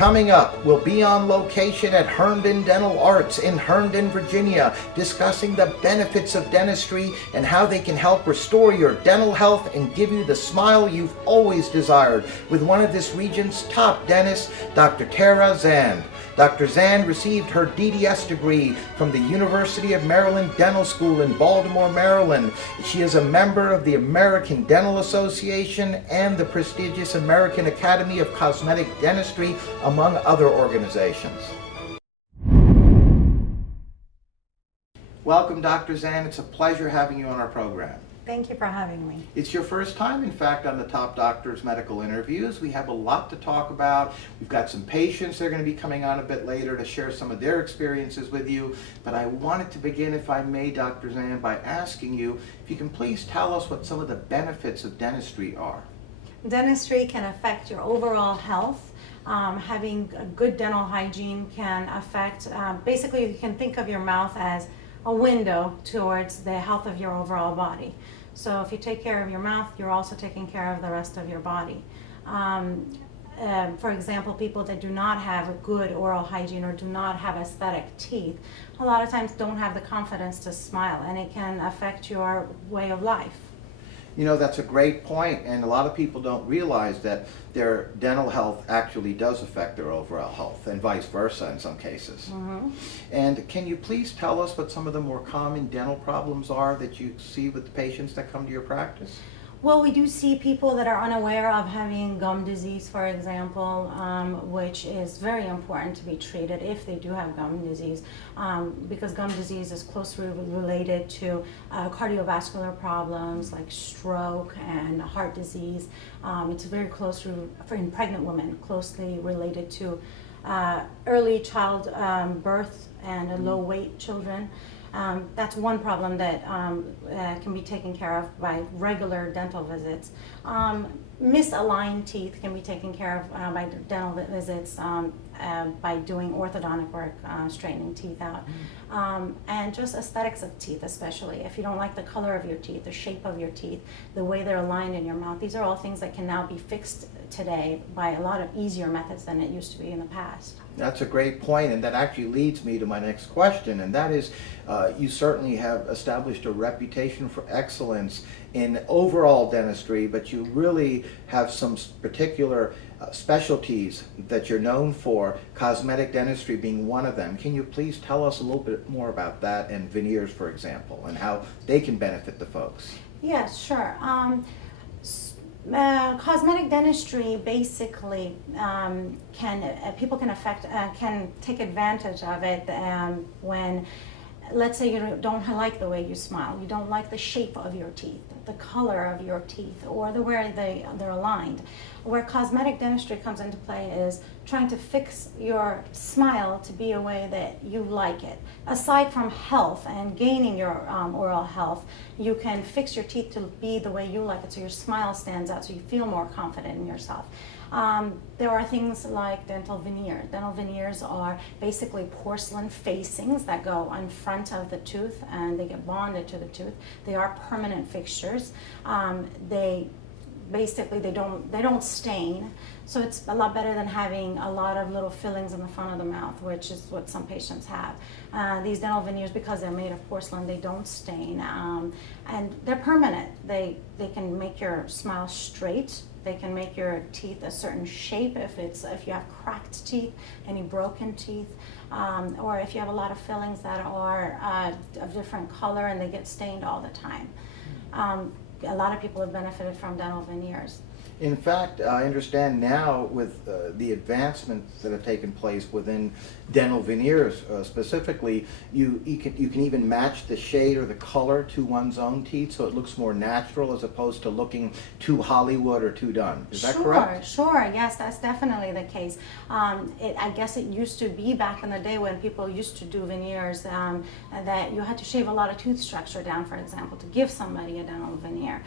Coming up, we'll be on location at Herndon Dental Arts in Herndon, Virginia, discussing the benefits of dentistry and how they can help restore your dental health and give you the smile you've always desired with one of this region's top dentists, Dr. Tara Zand. Dr. Zand received her DDS degree from the University of Maryland Dental School in Baltimore, Maryland. She is a member of the American Dental Association and the prestigious American Academy of Cosmetic Dentistry, among other organizations. Welcome, Dr. Zand. It's a pleasure having you on our program. Thank you for having me. It's your first time, in fact, on the Top Doctors Medical Interviews. We have a lot to talk about. We've got some patients that are going to be coming on a bit later to share some of their experiences with you. But I wanted to begin, if I may, Dr. Zand, by asking you if you can please tell us what some of the benefits of dentistry are. Dentistry can affect your overall health. Having a good dental hygiene can affect, basically you can think of your mouth as a window towards the health of your overall body. So if you take care of your mouth, you're also taking care of the rest of your body. For example, people that do not have a good oral hygiene or do not have aesthetic teeth, a lot of times don't have the confidence to smile, and it can affect your way of life. You know, that's a great point, and a lot of people don't realize that their dental health actually does affect their overall health, and vice versa in some cases. Mm-hmm. And can you please tell us what some of the more common dental problems are that you see with the patients that come to your practice? Well, we do see people that are unaware of having gum disease, for example, which is very important to be treated if they do have gum disease, because gum disease is closely related to cardiovascular problems like stroke and heart disease. It's very close in pregnant women, closely related to early child birth and low weight children. That's one problem that can be taken care of by regular dental visits. Misaligned teeth can be taken care of by dental visits by doing orthodontic work, straightening teeth out. And just aesthetics of teeth, especially. If you don't like the color of your teeth, the shape of your teeth, the way they're aligned in your mouth, these are all things that can now be fixed today by a lot of easier methods than it used to be in the past. That's a great point, and that actually leads me to my next question, and that is, you certainly have established a reputation for excellence in overall dentistry, but you really have some particular specialties that you're known for, cosmetic dentistry being one of them. Can you please tell us a little bit more about that, and veneers, for example, and how they can benefit the folks? Yes, sure. Cosmetic dentistry basically people can take advantage of it when, let's say, you don't like the way you smile, you don't like the shape of your teeth, the color of your teeth, or the way they're aligned. Where cosmetic dentistry comes into play is trying to fix your smile to be a way that you like it. Aside from health and gaining your oral health, you can fix your teeth to be the way you like it, so your smile stands out, so you feel more confident in yourself. There are things like dental veneers. Dental veneers are basically porcelain facings that go in front of the tooth, and they get bonded to the tooth. They are permanent fixtures. They don't stain, so it's a lot better than having a lot of little fillings in the front of the mouth, which is what some patients have. These dental veneers, because they're made of porcelain, they don't stain, and they're permanent. They can make your smile straight. They can make your teeth a certain shape if you have cracked teeth, any broken teeth, or if you have a lot of fillings that are of different color and they get stained all the time. A lot of people have benefited from dental veneers. In fact, I understand now with the advancements that have taken place within dental veneers specifically, you can even match the shade or the color to one's own teeth, so it looks more natural as opposed to looking too Hollywood or too done. Is that correct? Sure. Yes, that's definitely the case. I guess it used to be back in the day when people used to do veneers that you had to shave a lot of tooth structure down, for example, to give somebody a dental veneer.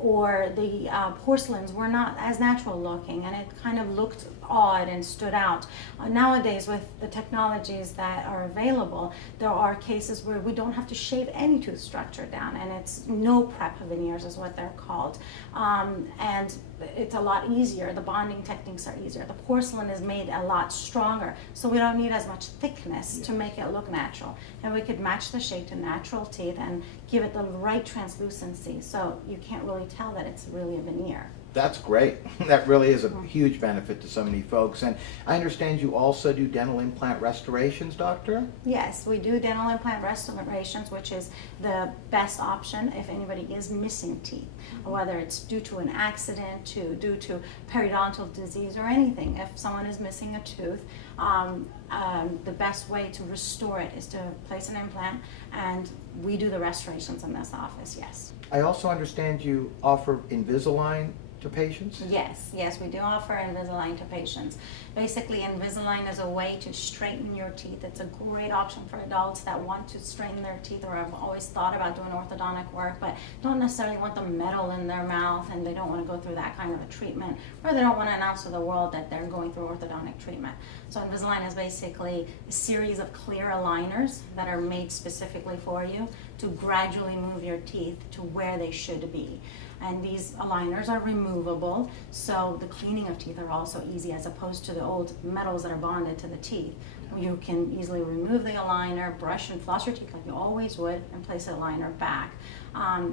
Or the porcelains were not as natural looking, and it kind of looked odd and stood out. Nowadays, with the technologies that are available, there are cases where we don't have to shave any tooth structure down, and it's no prep veneers is what they're called. And it's a lot easier. The bonding techniques are easier. The porcelain is made a lot stronger, so we don't need as much thickness to make it look natural. And we could match the shape to natural teeth and give it the right translucency, so you can't really tell that it's really a veneer. That's great. That really is a huge benefit to so many folks. And I understand you also do dental implant restorations, doctor? Yes, we do dental implant restorations, which is the best option if anybody is missing teeth, whether it's due to an accident, due to periodontal disease or anything. If someone is missing a tooth, the best way to restore it is to place an implant, and we do the restorations in this office, yes. I also understand you offer Invisalign to patients? Yes, we do offer Invisalign to patients. Basically, Invisalign is a way to straighten your teeth. It's a great option for adults that want to straighten their teeth or have always thought about doing orthodontic work, but don't necessarily want the metal in their mouth, and they don't want to go through that kind of a treatment, or they don't want to announce to the world that they're going through orthodontic treatment. So Invisalign is basically a series of clear aligners that are made specifically for you to gradually move your teeth to where they should be. And these aligners are removable, so the cleaning of teeth are also easy, as opposed to the old metals that are bonded to the teeth. You can easily remove the aligner, brush and floss your teeth like you always would, and place the aligner back.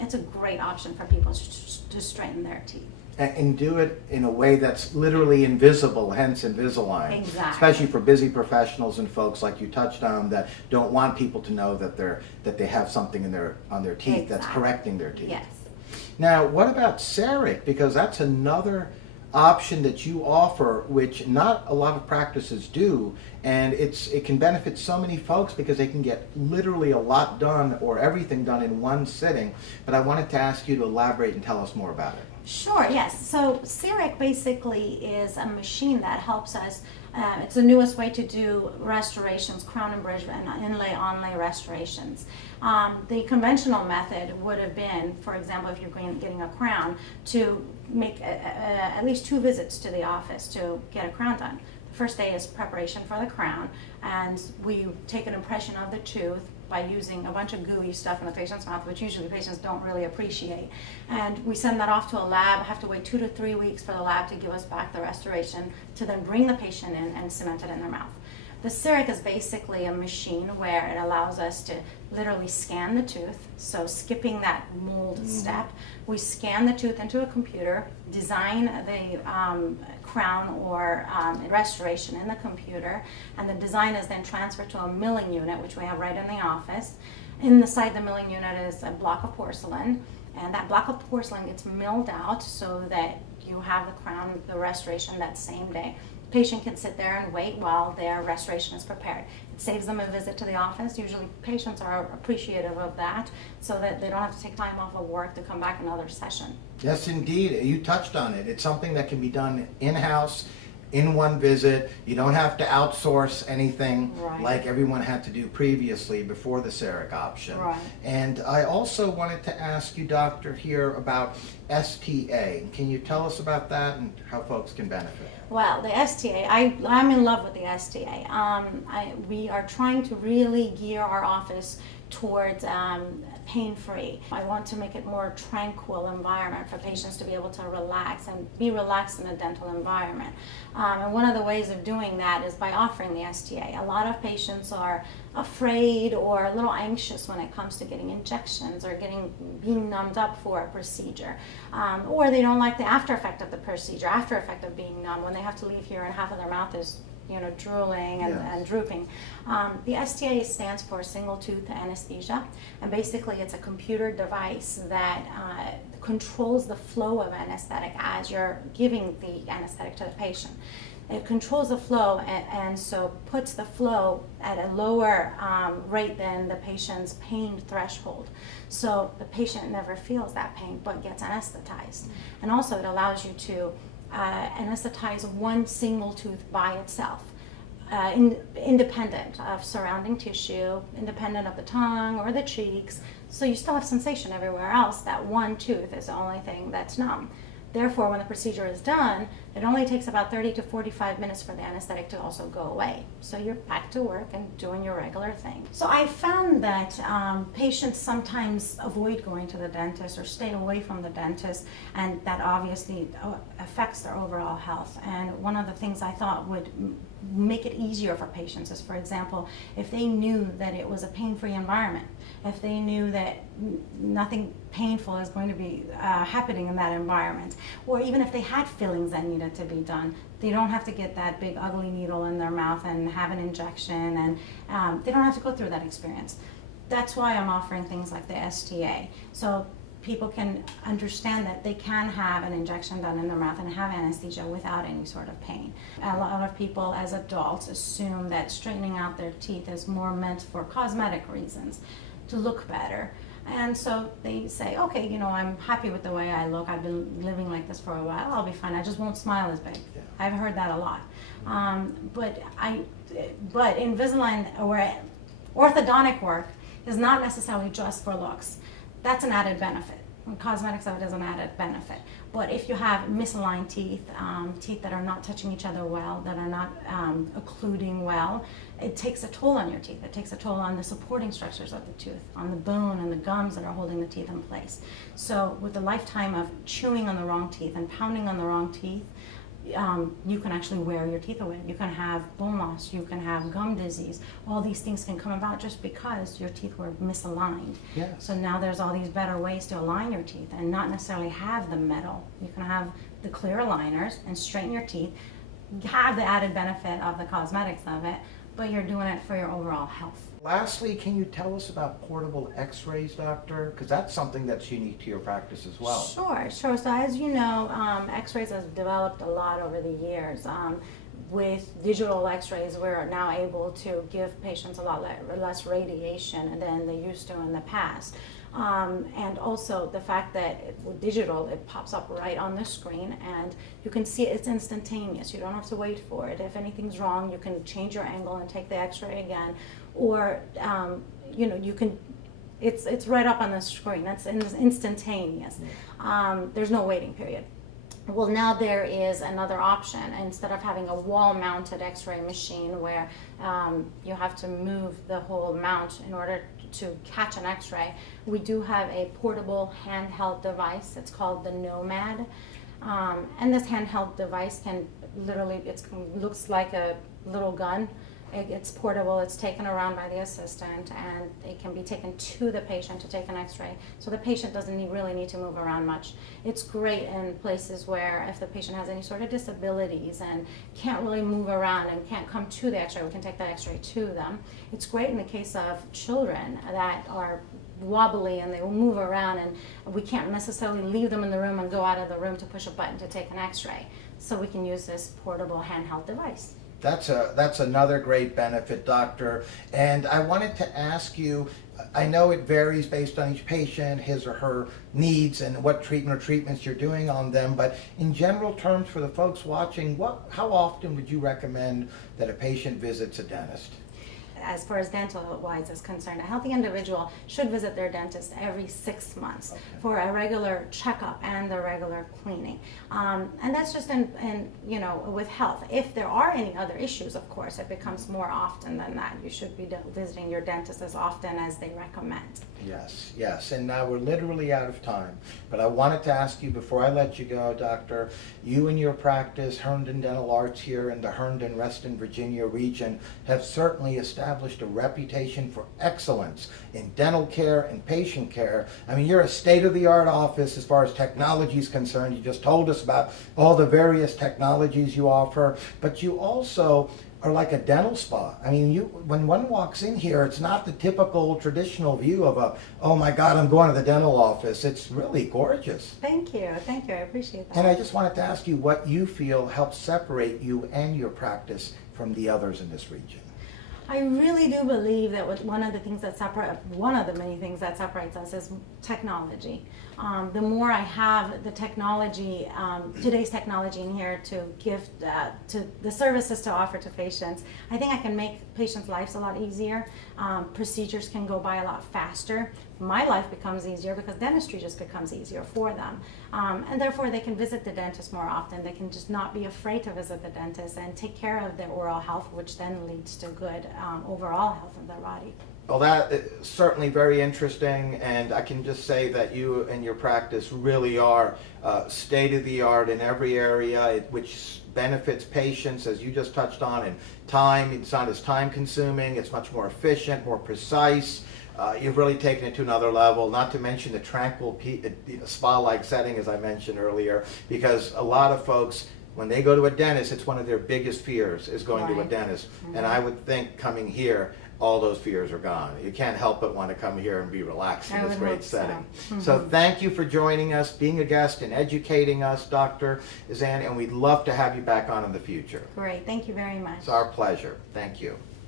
It's a great option for people to straighten their teeth. And do it in a way that's literally invisible, hence Invisalign. Exactly. Especially for busy professionals and folks like you touched on that don't want people to know that they have something on their teeth that's correcting their teeth. Yes. Now, what about CEREC? Because that's another option that you offer, which not a lot of practices do, and it can benefit so many folks because they can get literally a lot done or everything done in one sitting. But I wanted to ask you to elaborate and tell us more about it. Sure, yes. So CEREC basically is a machine that helps us. It's the newest way to do restorations, crown and bridge and inlay-onlay restorations. The conventional method would have been, for example, if you're getting a crown, to make at least 2 visits to the office to get a crown done. The first day is preparation for the crown, and we take an impression of the tooth by using a bunch of gooey stuff in the patient's mouth, which usually patients don't really appreciate. And we send that off to a lab, have to wait 2 to 3 weeks for the lab to give us back the restoration, to then bring the patient in and cement it in their mouth. The CEREC is basically a machine where it allows us to literally scan the tooth, so skipping that mold step. We scan the tooth into a computer, design the crown or restoration in the computer, and the design is then transferred to a milling unit, which we have right in the office. Inside the milling unit is a block of porcelain, and that block of porcelain gets milled out so that you have the crown, the restoration that same day. Patient can sit there and wait while their restoration is prepared. It saves them a visit to the office. Usually patients are appreciative of that, so that they don't have to take time off of work to come back another session. Yes, indeed. You touched on it. It's something that can be done in-house, in one visit. You don't have to outsource anything like everyone had to do previously before the CEREC option. Right. And I also wanted to ask you, doctor, here about STA. Can you tell us about that and how folks can benefit? Well, the STA, I'm in love with the STA. We are trying to really gear our office towards pain-free. I want to make it more tranquil environment for patients to be able to relax and be relaxed in a dental environment. And one of the ways of doing that is by offering the STA. A lot of patients are afraid or a little anxious when it comes to getting injections or being numbed up for a procedure. Or they don't like the after effect of the procedure, after effect of being numb, when they have to leave here and half of their mouth is drooling and drooping. The STA stands for single tooth anesthesia, and basically it's a computer device that controls the flow of anesthetic as you're giving the anesthetic to the patient. It controls the flow and so puts the flow at a lower rate than the patient's pain threshold. So the patient never feels that pain but gets anesthetized. And also it allows you to anesthetize one single tooth by itself, independent of surrounding tissue, independent of the tongue or the cheeks. So you still have sensation everywhere else. That one tooth is the only thing that's numb. Therefore, when the procedure is done, it only takes about 30 to 45 minutes for the anesthetic to also go away. So you're back to work and doing your regular thing. So I found that patients sometimes avoid going to the dentist or stay away from the dentist, and that obviously affects their overall health. And one of the things I thought would make it easier for patients is, for example, if they knew that it was a pain-free environment, if they knew that nothing painful is going to be happening in that environment, or even if they had fillings that needed to be done, they don't have to get that big ugly needle in their mouth and have an injection, and they don't have to go through that experience. That's why I'm offering things like the STA. So people can understand that they can have an injection done in their mouth and have anesthesia without any sort of pain. A lot of people as adults assume that straightening out their teeth is more meant for cosmetic reasons, to look better. And so they say, okay, you know, I'm happy with the way I look. I've been living like this for a while. I'll be fine. I just won't smile as big. Yeah. I've heard that a lot. But Invisalign or orthodontic work is not necessarily just for looks. That's an added benefit. Cosmetics of it is an added benefit. But if you have misaligned teeth, teeth that are not touching each other well, that are not occluding well, it takes a toll on your teeth. It takes a toll on the supporting structures of the tooth, on the bone and the gums that are holding the teeth in place. So with the lifetime of chewing on the wrong teeth and pounding on the wrong teeth, you can actually wear your teeth away. You can have bone loss, you can have gum disease. All these things can come about just because your teeth were misaligned. Yes. So now there's all these better ways to align your teeth and not necessarily have the metal. You can have the clear aligners and straighten your teeth, have the added benefit of the cosmetics of it, but you're doing it for your overall health. Lastly, can you tell us about portable x-rays, doctor? Because that's something that's unique to your practice as well. Sure. So as you know, x-rays has developed a lot over the years. With digital x-rays, we're now able to give patients a lot less radiation than they used to in the past. And also the fact that with digital, it pops up right on the screen and you can see it's instantaneous. You don't have to wait for it. If anything's wrong, you can change your angle and take the x-ray again. Or, you know, you can, it's right up on the screen. That's instantaneous. There's no waiting period. Well, now there is another option. Instead of having a wall-mounted x-ray machine where you have to move the whole mount in order to catch an x-ray, we do have a portable handheld device. It's called the Nomad. And this handheld device can literally, it looks like a little gun. It's portable, it's taken around by the assistant, and it can be taken to the patient to take an x-ray. So the patient doesn't really need to move around much. It's great in places where if the patient has any sort of disabilities and can't really move around and can't come to the x-ray, we can take that x-ray to them. It's great in the case of children that are wobbly and they will move around and we can't necessarily leave them in the room and go out of the room to push a button to take an x-ray. So we can use this portable handheld device. That's another great benefit, doctor. And I wanted to ask you, I know it varies based on each patient, his or her needs, and what treatment or treatments you're doing on them, but in general terms for the folks watching, how often would you recommend that a patient visits a dentist? As far as dental-wise is concerned, a healthy individual should visit their dentist every 6 months for a regular checkup and a regular cleaning. And that's just in you know, with health. If there are any other issues, of course, it becomes more often than that. You should be visiting your dentist as often as they recommend. Yes, yes. And now we're literally out of time. But I wanted to ask you before I let you go, doctor, you and your practice, Herndon Dental Arts here in the Herndon, Reston, Virginia region, have certainly established a reputation for excellence in dental care and patient care. I mean, you're a state-of-the-art office as far as technology is concerned. You just told us about all the various technologies you offer, but you also are like a dental spa. I mean, when one walks in here, it's not the typical traditional view of oh my God, I'm going to the dental office. It's really gorgeous. Thank you, I appreciate that. And I just wanted to ask you what you feel helps separate you and your practice from the others in this region. I really do believe that one of the many things that separates us is technology. The more I have the technology, today's technology in here to give to the services to offer to patients, I think I can make patient's life's a lot easier. Procedures can go by a lot faster. My life becomes easier because dentistry just becomes easier for them. And therefore they can visit the dentist more often. They can just not be afraid to visit the dentist and take care of their oral health, which then leads to good overall health of their body. Well, that is certainly very interesting, and I can just say that you and your practice really are state-of-the-art in every area, which benefits patients, as you just touched on, and time. It's not as time-consuming, it's much more efficient, more precise. You've really taken it to another level, not to mention the tranquil spa-like setting, as I mentioned earlier, because a lot of folks, when they go to a dentist, it's one of their biggest fears is going to a dentist. And I would think coming here, all those fears are gone. You can't help but want to come here and be relaxed in this great setting. So thank you for joining us, being a guest, and educating us, Dr. Zand, and we'd love to have you back on in the future. Great, thank you very much. It's our pleasure. Thank you.